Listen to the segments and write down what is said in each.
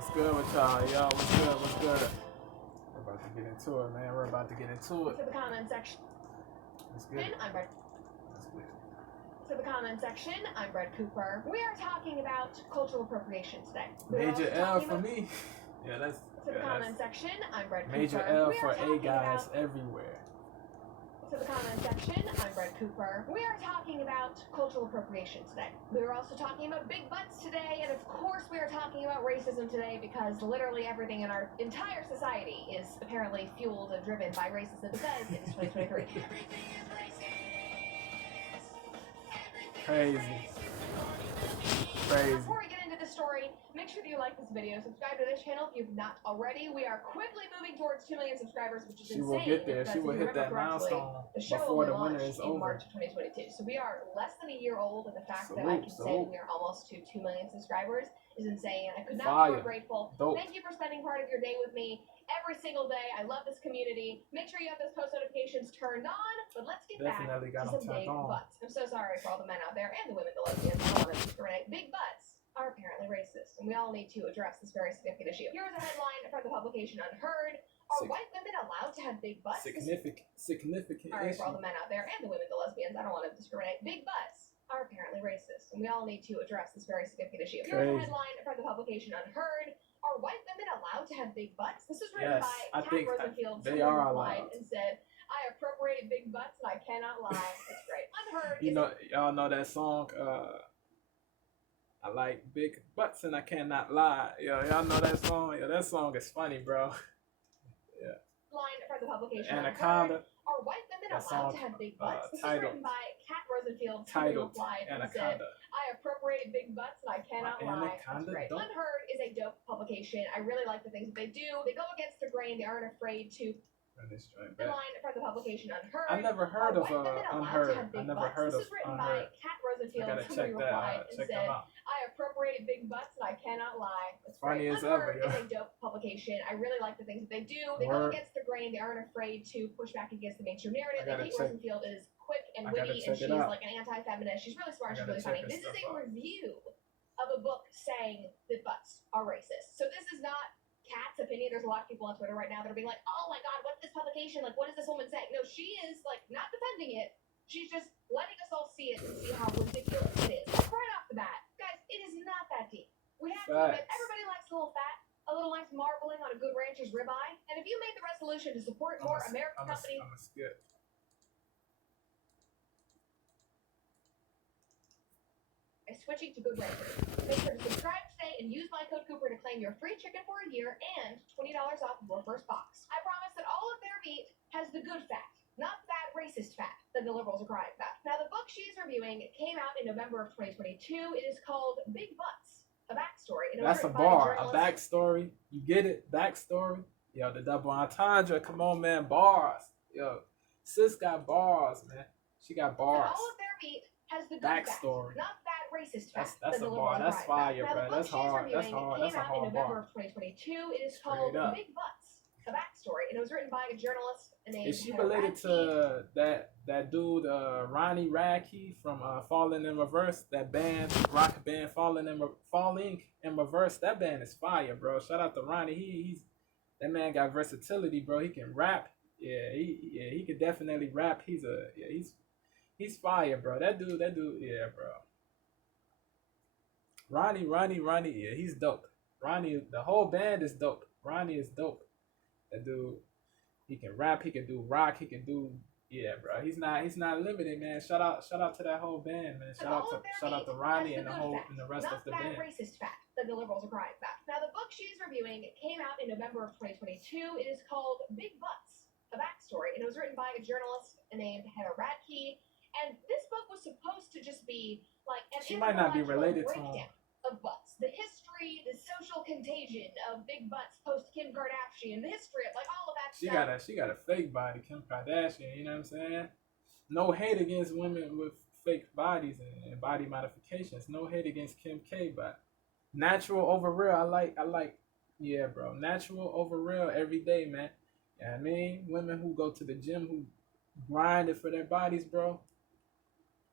What's good with y'all? Yo, what's good? What's good? We're about to get into it, man. We're about to get into it. To the comment section. That's good. I'm Brett. That's good. To the comment section, I'm Brett Cooper. We are talking about cultural appropriation today. Major L for me. Yeah, that's. To the comment section, I'm Brett Cooper. Major L for A guys everywhere. To the comment section, I'm Brett Cooper. We are talking about cultural appropriation today. We are also talking about big butts today, and of course we are talking about racism today because literally everything in our entire society is apparently fueled and driven by racism because it is 2023. Everything is racist. Crazy. Crazy. Before we get into the story, make sure that you like this video, subscribe to this channel if you've not already. We are quickly moving towards 2 million subscribers, which is insane. She will get there. She will hit that milestone before the winter is over. In March of 2022. So we are less than a year old, and the fact that I can say we are almost to 2 million subscribers is insane. I could not be more grateful. Thank you for spending part of your day with me every single day. I love this community. Make sure you have those post notifications turned on, but let's get back to some big butts. I'm so sorry for all the men out there and the women, the lesbians, I don't want to discriminate. Big butts are apparently racist, and we all need to address this very significant issue. Here is a headline from the publication Unheard. Are white women allowed to have big butts? Significant All right, for all the men out there and the women, the lesbians, I don't want to discriminate. Big butts are apparently racist, and we all need to address this very significant issue. Here is a headline from the publication Unheard. Are white women allowed to have big butts? This was written by Kat Rosenfield. They are allowed. And said, I appropriated big butts, and I cannot lie. It's great. Unheard. You know, y'all know that song, I like big butts and I cannot lie. Yo, y'all know that song? Yeah, that song is funny, bro. Yeah. Line from the publication. Anaconda. Are white women allowed to have big butts? This was written by Kat Rosenfield. Titled and Anaconda. said, I appropriated big butts and I cannot lie. Anaconda. That's great. Unheard is a dope publication. I really like the things that they do. They go against the grain. They aren't afraid to. The line from the publication Unheard. I never heard of Unheard. I never heard of This was written Unheard. by Kat Rosenfield. I gotta check that. Check them out. I appropriated big butts and I cannot lie. It's funny great. as ever. Unheard is a dope publication. I really like the things that they do. They go against the grain. They aren't afraid to push back against the mainstream narrative. Kate Rosenfield is quick and witty, and she's like an anti-feminist. She's really smart. She's really funny. This is a review of a book saying that butts are racist. So this is not Kat's opinion. There's a lot of people on Twitter right now that are being like, oh my god, what's this publication? Like, what is this woman saying? No, she is like not defending it. She's just letting us all see it and see how ridiculous it is. Like, right off the bat, guys, it is not that deep. We have to admit, everybody likes a little fat, a little nice marbling on a good rancher's ribeye. And if you made the resolution to support more American companies, I'm a skip. switching to Good Ranchers. Make sure to subscribe today and use my code Cooper to claim your free chicken for a year and $20 off of your first box. I promise that all of their meat has the good fat, not that racist fat that the liberals are crying about. Now, the book she's reviewing came out in November of 2022. It is called Big Butts, a backstory. That's a bar, a backstory. You get it? Backstory. Yo, the double entendre. Come on, man. Bars. Yo, sis got bars, man. She got bars. All of their meat has the good backstory. Fat, not that racist fat. That's a bar. That's fire, bro. That's hard. That's hard. That's a hard bar. Came out in November of 2022. It is called Big Butts, a backstory, and it was written by a journalist named. Is she related to that dude Ronnie Radke from Falling in Reverse? That band, rock band, Falling in Reverse. That band is fire, bro. Shout out to Ronnie. He's that man got versatility, bro. He can rap. Yeah, he can definitely rap. He's fire, bro. That dude, yeah, bro. Ronnie, yeah, he's dope. Ronnie, the whole band is dope. Ronnie is dope. That dude, he can rap, he can do rock, he can do, yeah, bro. He's not limited, man. Shout out to that whole band, man. Shout out to Ronnie and the rest of the band. Not that racist fat that the liberals are crying about. Now, the book she's reviewing came out in November of 2022. It is called Big Butts, a backstory, and it was written by a journalist named Hannah Radke. And this book was supposed to just be like an she might not be related to him. Of butts, the history, the social contagion of big butts post Kim Kardashian, the history of like all of that stuff. She got a fake body, Kim Kardashian. You know what I'm saying? No hate against women with fake bodies and body modifications. No hate against Kim K, but natural over real. I like. Yeah, bro. Natural over real every day, man. You know what I mean? Women who go to the gym, who grind it for their bodies, bro.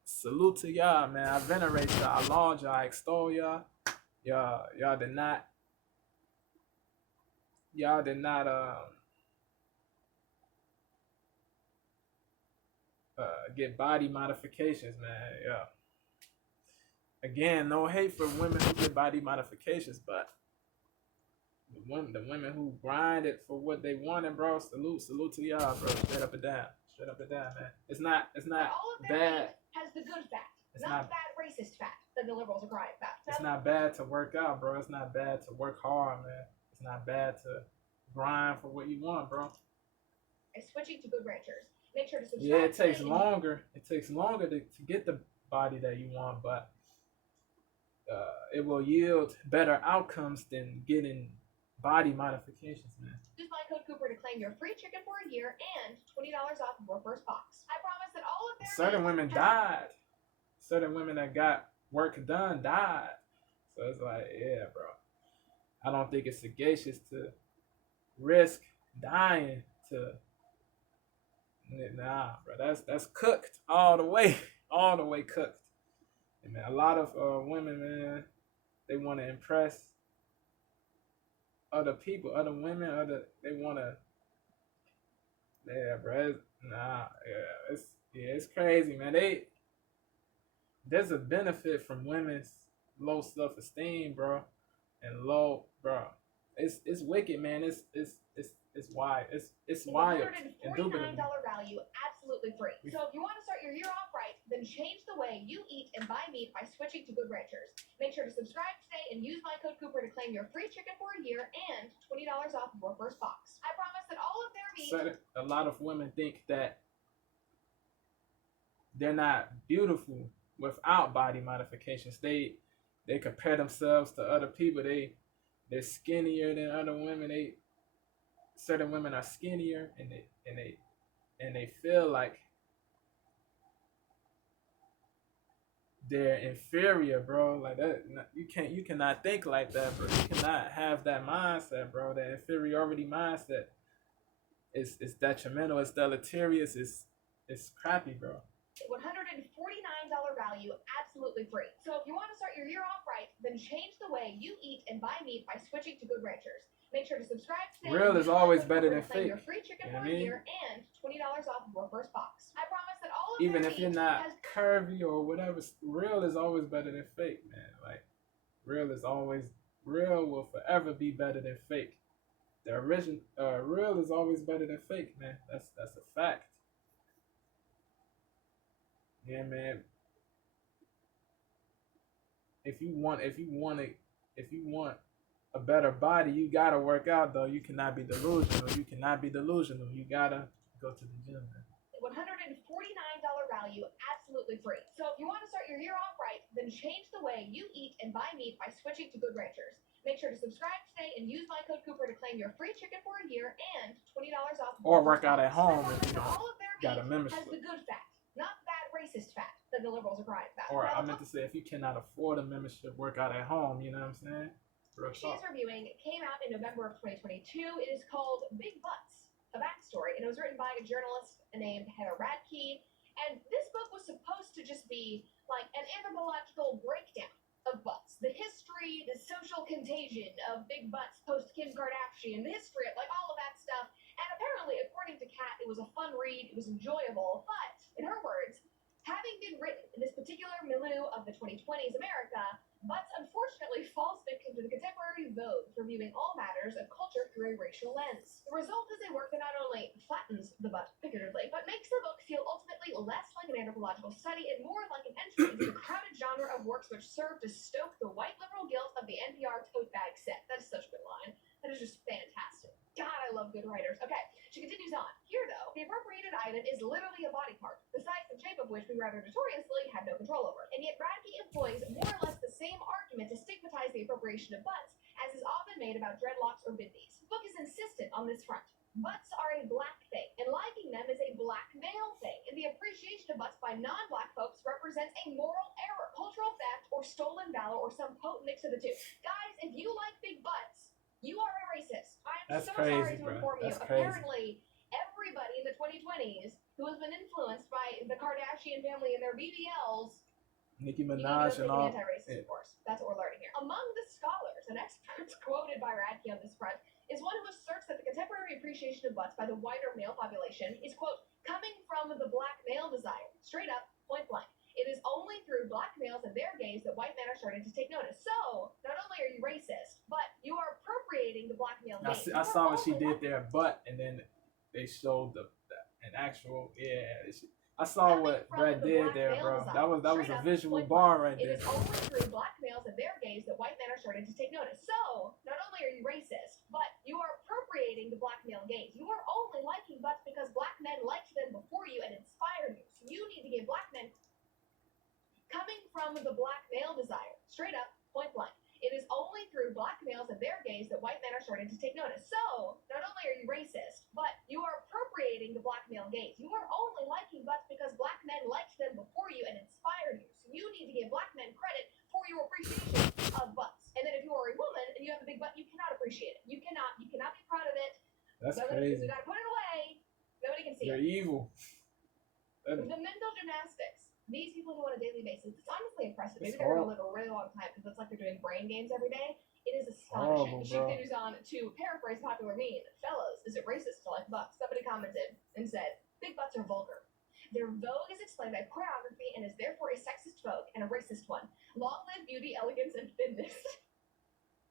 Salute to y'all, man. I venerate y'all. I laud y'all. I extol y'all. Y'all did not y'all did not get body modifications, man. Yeah. Again, no hate for women who get body modifications, but the women who grind it for what they wanted, bro. Salute to y'all, bro. Straight up and down, man. It's not bad. Has the good fat, not bad racist fat that the liberals are crying about. It's not bad to work out, bro. It's not bad to work hard, man. It's not bad to grind for what you want, bro. Switching to Good Ranchers. Make sure to subscribe. Yeah, it takes longer. It takes longer to get the body that you want, but it will yield better outcomes than getting body modifications, man. Use my code Cooper to claim your free chicken for a year and $20 off of your first box. I promise that all of their certain women died. Certain women that got work done died. So it's like, yeah, bro. I don't think it's sagacious to risk dying to. Nah, bro. That's cooked all the way cooked. And man, a lot of women, man, they want to impress other people, other women, they want to. Yeah, bro. It's crazy, man. There's a benefit from women's low self-esteem, bro, and low, bro. It's wicked, man. It's wild. It's wild. $149 value, absolutely free. So if you want to start your year off right, then change the way you eat and buy meat by switching to Good Ranchers. Make sure to subscribe today and use my code Cooper to claim your free chicken for a year and $20 off of your first box. I promise that all of their meat. So a lot of women think that they're not beautiful without body modifications. They compare themselves to other people. They're skinnier than other women. Certain women are skinnier, and they feel like they're inferior, bro. Like that, you cannot think like that, bro. You cannot have that mindset, bro. That inferiority mindset is detrimental. It's deleterious. It's crappy, bro. $149 value, absolutely free. So if you want to start your year off right, then change the way you eat and buy meat by switching to Good Ranchers. Make sure to subscribe today. Real is always better than fake. Your free chicken for a year and $20 off of your first box. I promise that all of even if you're not curvy or whatever, real is always better than fake, man. Like real will forever be better than fake. The original real is always better than fake, man. That's a fact. Yeah, man. If you want a better body, you gotta work out though. You cannot be delusional. You gotta go to the gym, man. $149 value, absolutely free. So if you want to start your year off right, then change the way you eat and buy meat by switching to Good Ranchers. Make sure to subscribe today and use my code Cooper to claim your free chicken for a year and $20 off. Or work out at home if you don't got a membership. Has the good fat, not bad racist fat that the liberals are crying about. Or I meant to say, if you cannot afford a membership, work out at home. You know what I'm saying? She's Reviewing came out in November of 2022. It is called Big Butts, a backstory, and it was written by a journalist named Heather Radke. And this book was supposed to just be like an anthropological breakdown of butts, the history, the social contagion of big butts post Kim Kardashian, the history of like all of that stuff. And apparently, according to Kat, it was a fun read, it was enjoyable, but in her words, having been written in this particular milieu of the 2020s America, butts unfortunately falls victim to the contemporary vogue for viewing all matters of culture through a racial lens. The result is a work that not only flattens the butt figuratively, but makes the book feel ultimately less like an anthropological study and more like an entry into the crowded genre of works which serve to stoke the white liberal guilt of the NPR tote bag set. That is such a good line. That is just fantastic. God, I love good writers. Okay, she continues on. Here, though, the appropriated item is literally a body part, the size and shape of which we rather notoriously have no control over. And yet Radke employs more or less the same argument to stigmatize the appropriation of butts as is often made about dreadlocks or bimbies. The book is insistent on this front. Butts are a black thing, and liking them is a black male thing, and the appreciation of butts by non-black folks represents a moral error, cultural theft, or stolen valor, or some potent mix of the two. Guys, if you like big butts, you are a racist. I'm so sorry to inform you. Apparently, everybody in the 2020s who has been influenced by the Kardashian family and their BBLs, Nicki Minaj and all. Anti-racist, of course. That's what we're learning here. Among the scholars and experts quoted by Radke on this front is one who asserts that the contemporary appreciation of butts by the wider male population is, quote, coming from the black male desire. Straight up, point blank. It is only through black males and their gaze that white men are starting to take notice. So, not only are you racist, but you are appropriating the black male gaze. I saw what she did there, but, and then they showed an actual, I saw what Brad did there, bro. That was a visual bar right there. It is only through black males and their gaze that white men are starting to take notice. So, not only are you racist, but you are appropriating the black male gaze. You are only liking butts because black men liked them before you and inspired you. So you need to give black men coming from the black male desire. Straight up, point blank. It is only through black males and their gaze that white men are starting to take notice. So, not only are you racist, but you are appropriating the black male gaze. You are only liking butts because black men liked them before you and inspired you. So you need to give black men credit for your appreciation of butts. And then if you are a woman and you have a big butt, you cannot appreciate it. You cannot be proud of it. That's crazy. You gotta put it away. Nobody can see You're it. evil. The mental gymnastics these people do on a daily basis, it's honestly impressive. Maybe they're going to live a really long time because it's like they're doing brain games every day. It is astonishing. She continues on to paraphrase popular meme. Fellas, is it racist to like butts? Somebody commented and said, big butts are vulgar. Their vogue is explained by pornography and is therefore a sexist vogue and a racist one. Long live beauty, elegance, and thinness.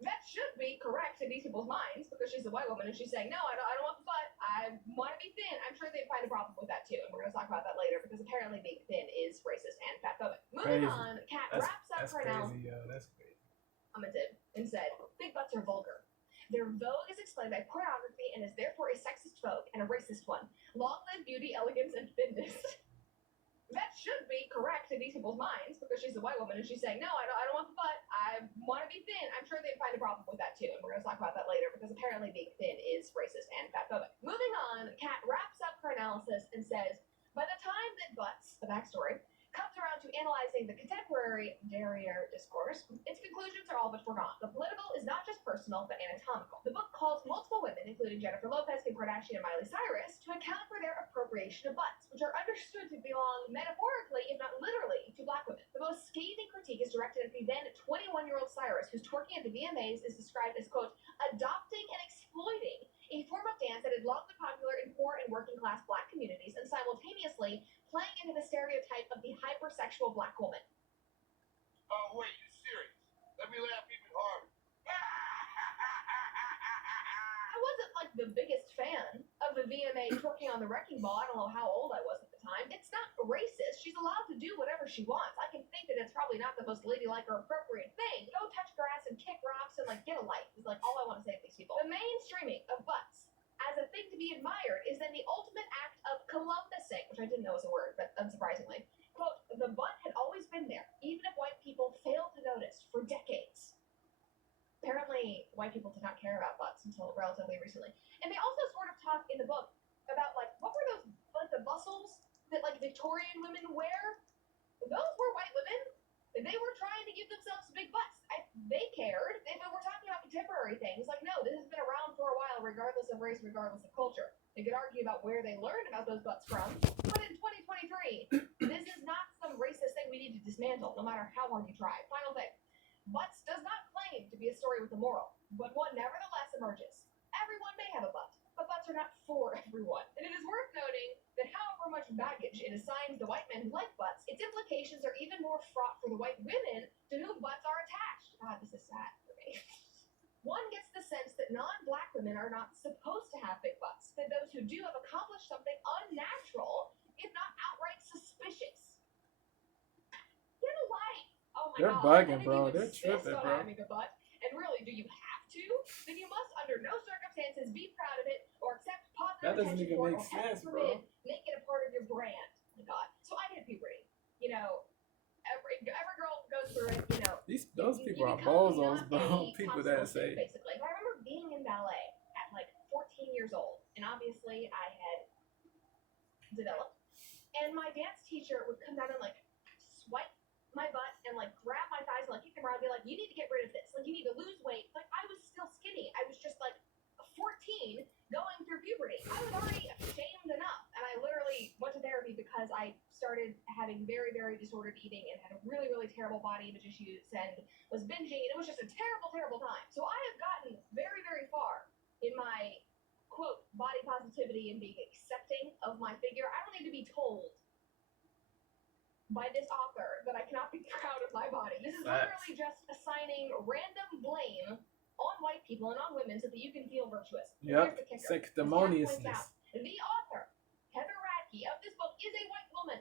That should be correct in these people's minds because she's a white woman and she's saying, no, I don't want the butt. I want to be thin. I'm sure they'd find a problem with that too. And we're going to talk about that later because apparently being thin is racist and fatphobic. Moving on, Kat wraps up her analysis. That's crazy. Commented and said, big butts are vulgar. Their vogue is explained by pornography and is therefore a sexist vogue and a racist one. Long live beauty, elegance, and thinness. That should be correct in these people's minds because she's a white woman and she's saying, no, I don't want the butt. I want to be thin. I'm sure they'd find a problem with that too. And we're going to talk about that later because apparently being thin is racist and fatphobic. Moving on, Kat wraps up her analysis and says, by the time that butts, the backstory, comes around to analyzing the contemporary derriere discourse, its conclusions are all but forgone. The political is not just personal, but anatomical. The book calls multiple women, including Jennifer Lopez, Kim Kardashian, and Miley Cyrus, to account for their appropriation of butts, which are understood to belong metaphorically, if not literally, to black women. The most scathing critique is directed at the then 21-year-old Cyrus, whose twerking at the VMAs is described as, quote, adopting and exploiting a form of dance that had long been popular in poor and working-class black communities, and simultaneously playing into the stereotype of the hypersexual black woman. Oh, wait, you're serious? Let me laugh even harder. I wasn't like the biggest fan of the VMA twerking on the wrecking ball. I don't know how old I was at the time. It's not racist. She's allowed to do whatever she wants. I can think that it's probably not the most ladylike or appropriate thing. Go touch grass and kick rocks and like get a life is like all I want to say to these people. The mainstreaming of butts as a thing to be admired is then the ultimate act of Columbusing, which I didn't know was a word, but unsurprisingly. Quote, the butt had always been there, even if white people failed to notice for decades. Apparently, white people did not care about butts until relatively recently. And they also sort of talk in the book about, like, what were those, like, the bustles that, like, Victorian women wear? Those were white women. They were trying to give themselves big butts. They cared. If we're talking about contemporary things, like, no, this has been around for a while, regardless of race, regardless of culture. They could argue about where they learned about those butts from, but in 2023, this is not some racist thing we need to dismantle, no matter how hard you try. Final thing. Butts does not claim to be a story with a moral, but one nevertheless emerges. Everyone may have a butt, but butts are not for everyone. And it is worth noting that however much baggage it assigns the white men who like butts, its implications are even more fraught for the white women to whom butts are attached. God, this is sad for me. One gets the sense that non-black women are not supposed to have big butts, that those who do have accomplished something unnatural, if not outright suspicious. Get a life. Oh my They're God. bugging, bro. They're tripping, bro. Having a butt. And really, do you have to? Then you must, under no circumstances, be proud of it or accept positive That doesn't attention even for it, make or heaven sense, forbid, bro. make it a part of your brand. Oh my God. So I hit puberty. You know, every girl goes through it. You know, Those people are bozos, bro. People that say. Basically, but I remember being in ballet at like 14 years old, and obviously I had developed. And my dance teacher would come down and like swipe my butt and like grab my thighs and like kick them around and be like, you need to get rid of this. Like, you need to lose weight. Like, I was still skinny. I was just like 14 going through puberty. I was already ashamed enough. And I literally went to therapy because I started having very, very disordered eating and had a really, really terrible body image issues and was binging. And it was just a terrible, terrible time. So I have gotten very, very far in my quote body positivity and being accepting of my figure, I don't need to be told by this author that I cannot be proud of my body. This is literally just assigning random blame on white people and on women so that you can feel virtuous. Yep. Sanctimoniousness. The author, Heather Radke, of this book is a white woman.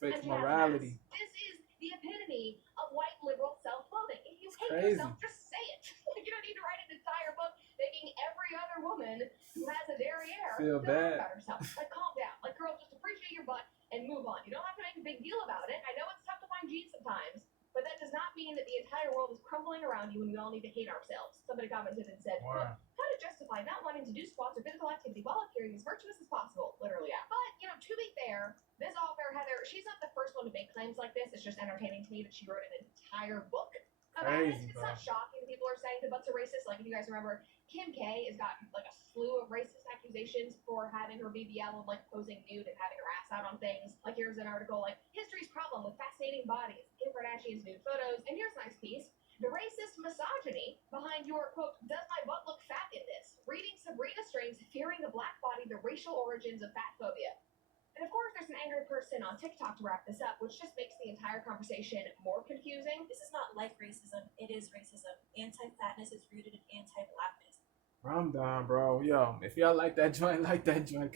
Fake morality. This is the epitome of white liberal self-loathing. If you hate yourself, just say it. Like, you don't need to write an entire book making every other woman who has a derriere feel bad about herself. Like, calm down. Like, girl, just appreciate your butt and move on. You don't have to make a big deal about it. I know it's tough to find jeans sometimes, but that does not mean that the entire world is crumbling around you and we all need to hate ourselves. Somebody commented and said, wow. How to justify not wanting to do squats or physical activity while appearing as virtuous as possible. Literally, yeah. But, you know, to be fair, this author, Heather, she's not the first one to make claims like this. It's just entertaining to me that she wrote an entire book about it. It's not shocking people are saying the butts are racist. Like, if you guys remember, Kim K has gotten like a slew of racist accusations for having her BBL and like posing nude and having her ass out on things. Like, here's an article like history's problem with fascinating bodies, Kim Kardashian's nude photos, and here's a nice piece. The racist misogyny behind your quote, does my butt look fat in this? Reading Sabrina Strain's Fearing the Black Body, the Racial Origins of Fat Phobia. And of course, there's an angry person on TikTok to wrap this up, which just makes the entire conversation more confusing. This is not like racism, it is racism. Anti-fatness is rooted in anti-blackness. I'm done, bro. Yo, if y'all like that joint,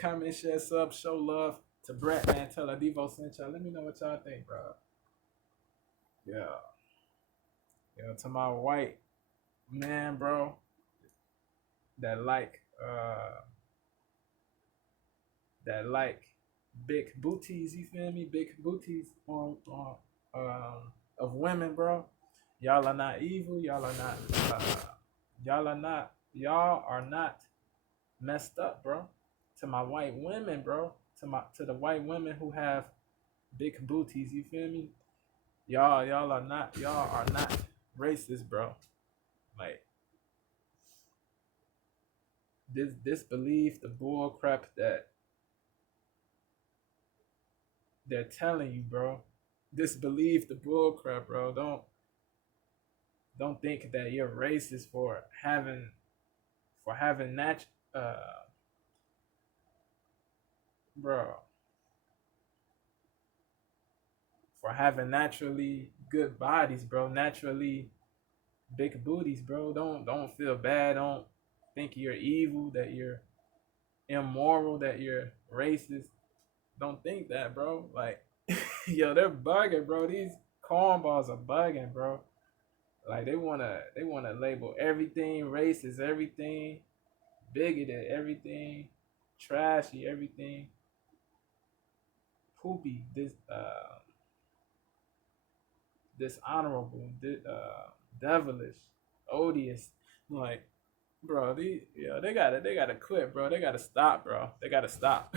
comment, share, sub, show love to Brett, man. Tell her Devo sent y'all. Let me know what y'all think, bro. Yeah. Yo, to my white man, bro, that like big booties, you feel me? Big booties on of women, bro. Y'all are not evil. Y'all are not messed up, bro. To my white women, bro. To the white women who have big booties, you feel me? Y'all are not racist, bro. Like, disbelief the bull crap that they're telling you, bro. Disbelieve the bull crap, bro. Don't think that you're racist for having for having naturally good bodies, bro. Naturally big booties, bro. Don't feel bad. Don't think you're evil, that you're immoral, that you're racist. Don't think that, bro. Like, yo, they're bugging, bro. These cornballs are bugging, bro. Like, they wanna label everything racist, everything bigoted, everything trashy, everything poopy, dishonorable, devilish, odious. Like, bro, they gotta quit, bro. They gotta stop, bro. They gotta stop.